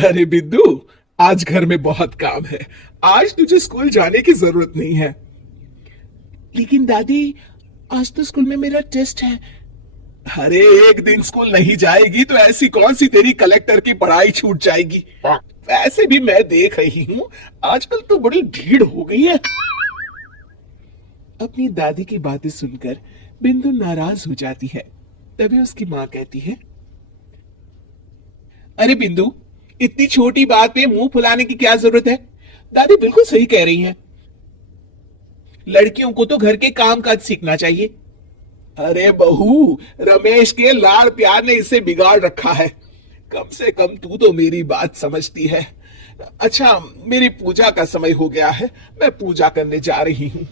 अरे बिंदु, आज घर में बहुत काम है। आज तुझे स्कूल जाने की जरूरत नहीं है। लेकिन दादी, आज तो स्कूल में मेरा टेस्ट है। अरे एक दिन स्कूल नहीं जाएगी तो ऐसी कौन सी तेरी कलेक्टर की पढ़ाई छूट जाएगी। वैसे भी मैं देख रही हूँ आजकल तो बड़ी भीड़ हो गई है। अपनी दादी की बातें सुनकर बिंदु नाराज हो जाती है। तभी उसकी माँ कहती है, अरे बिंदु, इतनी छोटी बात पे मुंह फुलाने की क्या जरूरत है। दादी बिल्कुल सही कह रही हैं। लड़कियों को तो घर के काम काज सीखना चाहिए। अरे बहू, रमेश के लाड़ प्यार ने इसे बिगाड़ रखा है। कम से कम तू तो मेरी बात समझती है। अच्छा, मेरी पूजा का समय हो गया है, मैं पूजा करने जा रही हूं।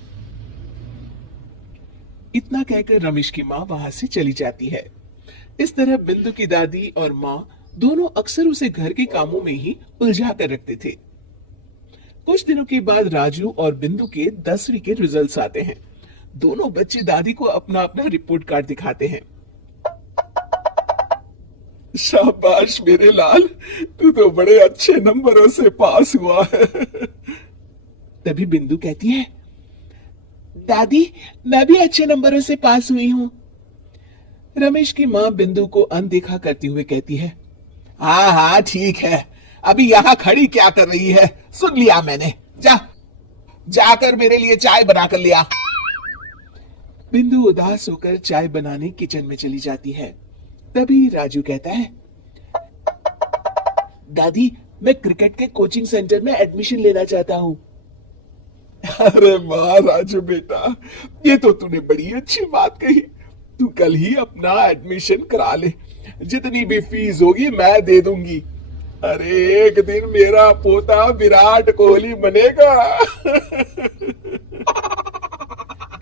इतना कहकर रमेश की माँ वहां से चली जाती है। इस तरह बिंदु की दादी और माँ दोनों अक्सर उसे घर के कामों में ही उलझा कर रखते थे। कुछ दिनों के बाद राजू और बिंदु के 10वीं के रिजल्ट्स आते हैं। दोनों बच्चे दादी को अपना अपना रिपोर्ट कार्ड दिखाते हैं। शाबाश मेरे लाल, तू तो बड़े अच्छे नंबरों से पास हुआ है। तभी बिंदु कहती है, दादी, मैं भी अच्छे नंबरों से पास हुई हूँ। रमेश की माँ बिंदु को अनदेखा करते हुए कहती है, हाँ हाँ ठीक है, अभी यहाँ खड़ी क्या कर रही है, सुन लिया मैंने। जाकर मेरे लिए चाय बनाकर लिया। बिंदु उदास होकर चाय बनाने किचन में चली जाती है। तभी राजू कहता है, दादी, मैं क्रिकेट के कोचिंग सेंटर में एडमिशन लेना चाहता हूँ। अरे वाह राजू बेटा, ये तो तूने बड़ी अच्छी बात कही। तू कल ही अपना एडमिशन करा ले, जितनी भी फीस होगी मैं दे दूंगी। अरे एक दिन मेरा पोता विराट कोहली बनेगा।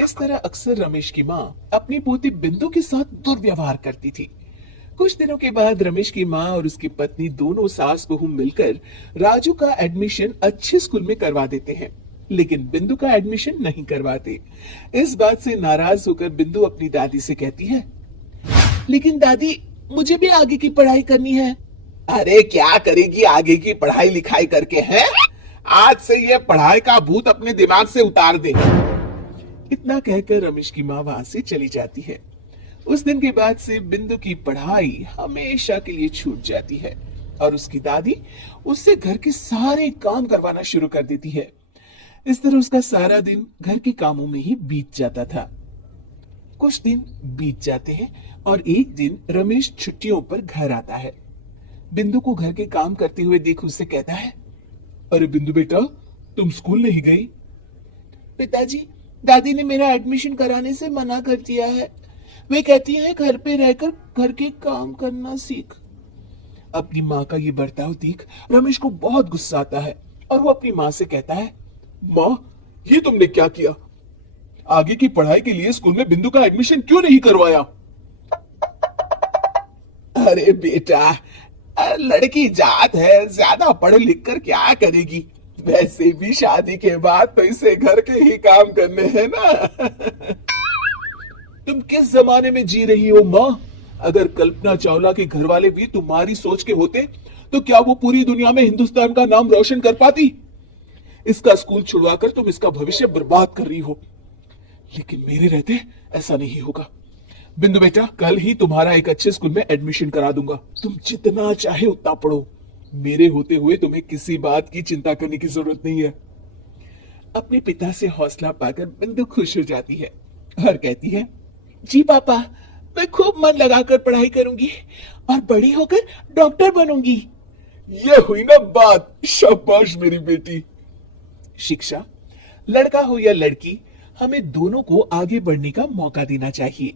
इस तरह अक्सर रमेश की माँ अपनी पोती बिंदु के साथ दुर्व्यवहार करती थी। कुछ दिनों के बाद रमेश की माँ और उसकी पत्नी दोनों सास बहू मिलकर राजू का एडमिशन अच्छे स्कूल में करवा देते हैं, लेकिन बिंदु का एडमिशन नहीं करवाते। इस बात से नाराज होकर बिंदु अपनी दादी से कहती है, लेकिन दादी, मुझे भी आगे की पढ़ाई करनी है। अरे क्या करेगी आगे की पढ़ाई लिखाई करके, है? आज से ये पढ़ाई का भूत अपने दिमाग से उतार दे। इतना कहकर रमेश की माँ वहां से चली जाती है। उस दिन के बाद से बिंदु की पढ़ाई हमेशा के लिए छूट जाती है और उसकी दादी उससे घर के सारे काम करवाना शुरू कर देती है। इस तरह उसका सारा दिन घर के कामों में ही बीत जाता था। कुछ दिन बीत जाते हैं और एक दिन रमेश छुट्टियों पर घर आता है। बिंदु को घर के काम करते हुए देख उससे कहता है, अरे बिंदु बेटा, तुम स्कूल नहीं गई? पिताजी, दादी ने मेरा एडमिशन कराने से मना कर दिया है। वे कहती है घर पे रहकर घर के काम करना सीख। अपनी माँ का ये बर्ताव देख रमेश को बहुत गुस्सा आता है और वो अपनी माँ से कहता है, माँ, ये तुमने क्या किया? आगे की पढ़ाई के लिए स्कूल में बिंदु का एडमिशन क्यों नहीं करवाया? अरे बेटा, लड़की जात है, ज्यादा पढ़ लिख कर क्या करेगी? वैसे भी शादी के बाद तो इसे घर के ही काम करने हैं ना। तुम किस जमाने में जी रही हो माँ? अगर कल्पना चावला के घर वाले भी तुम्हारी सोच के होते तो क्या वो पूरी दुनिया में हिंदुस्तान का नाम रोशन कर पाती? इसका स्कूल छुड़वाकर तुम इसका भविष्य बर्बाद कर रही हो, लेकिन मेरे रहते ऐसा नहीं होगा। बिंदु बेटा, कल ही तुम्हारा एक अच्छे स्कूल में एडमिशन करा दूंगा। तुम जितना चाहे उतना पढ़ो। मेरे होते हुए तुम्हें किसी बात की चिंता करने की जरूरत नहीं है। अपने पिता से हौसला पाकर बिंदु खुश हो जाती है और कहती है, जी पापा, मैं खूब मन लगाकर पढ़ाई करूंगी और बड़ी होकर डॉक्टर बनूंगी। ये हुई ना बात। शाबाश मेरी बेटी। शिक्षा, लड़का हो या लड़की, हमें दोनों को आगे बढ़ने का मौका देना चाहिए।